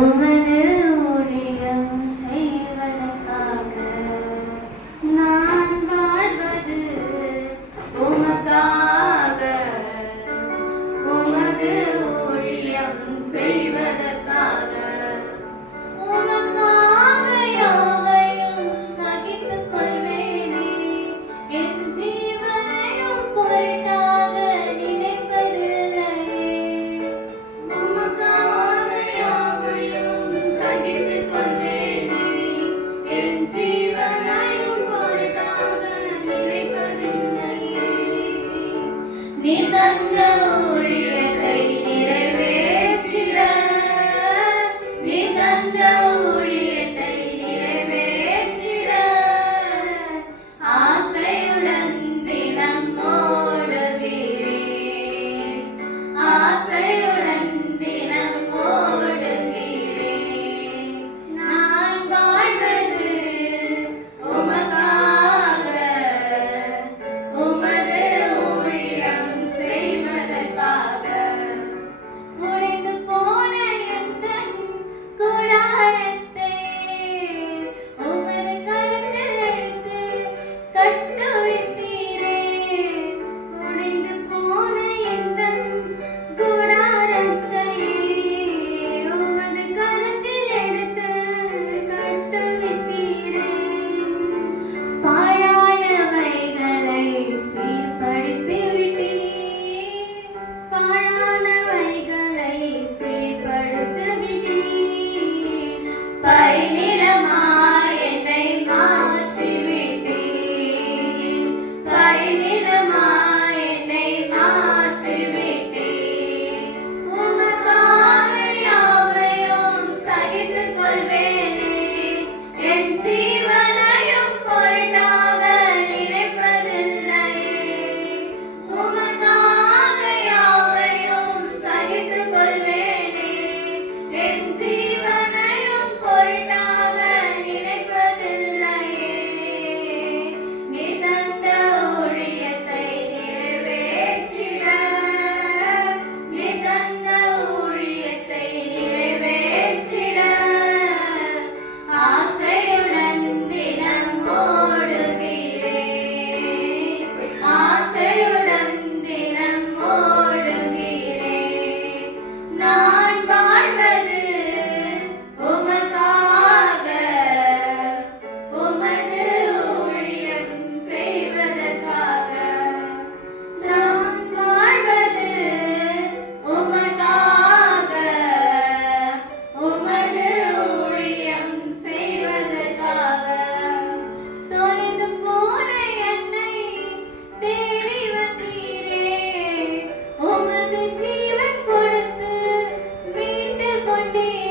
உமது ஊழியம் செய்வதற்காக நான் வாழ்வது உமக்காக. உமது ஊழியம் செய்வதற்காக உமக்காக யாவையும் சகித்துக் கொள்வேனே. என் ஜீவனையும் பொருட்டாக நினைப்பதில்லையே. உமக்காக யாவையும் சகித்துக் கொள்வேனே. என் ஜீவனையும் பொருட்டாக நினைப்பதில்லையே. நீ தந்த ஊழியத்தை நிறைவேற்றிட, நீ தந்த ஊழியத்தை நிறைவேற்றிட ஆசையுடன் தினம் ஓடுகிறேன். ஆசையுடன் தினம் ஓடுகிறேன். நான் வாழ்வது உமக்காக. உமது ஊழியம் செய்வதற்காக உடைந்து போன எந்தன் கூடாரத்தை உமது கரத்தில் எடுத்து கட்டுவித்தீரே. உடைந்து போன எந்தன் கூடாரத்தை உமது கரத்தில் எடுத்து கட்டுவித்தீரே. பாழானவைகளை சீர்படுத்தி விட்டீர். பாழானவைகளை சீர்படுத்தி விட்டீர். பைநிலமாய் என்னை மாற்றி விட்டீர். பைநிலமாய் என்னை மாற்றி விட்டீர். உமக்காக யாவையும் சகித்துக் கொள்வேனே. என் ஜீவனையும் பொருட்டாக நினைப்பதில்லையே. உமக்காக யாவையும் சகித்துக் கொள்வேனே. என் ஜீவனையும் பொருட்டாக நினைப்பதில்லையே. நீ தந்த ஊழியத்தை நிறைவேற்றிட, நீ தந்த ஊழியத்தை நிறைவேற்றிட ஆசையுடன் தினம் ஓடுகிறேன். ஆசையுடன் தினம் ஓடுகிறேன். நான் வாழ்வது உமக்காக. உமது ஊழியம் செய்வதற்காக நான் வாழ்வது உமக்காக. உமது ஊழியம் செய்வதற்காக தொலைந்து போன என்னை தேடி வந்தீரே. உமது ஜீவன் கொடுத்து மீட்டு கொண்டீரே.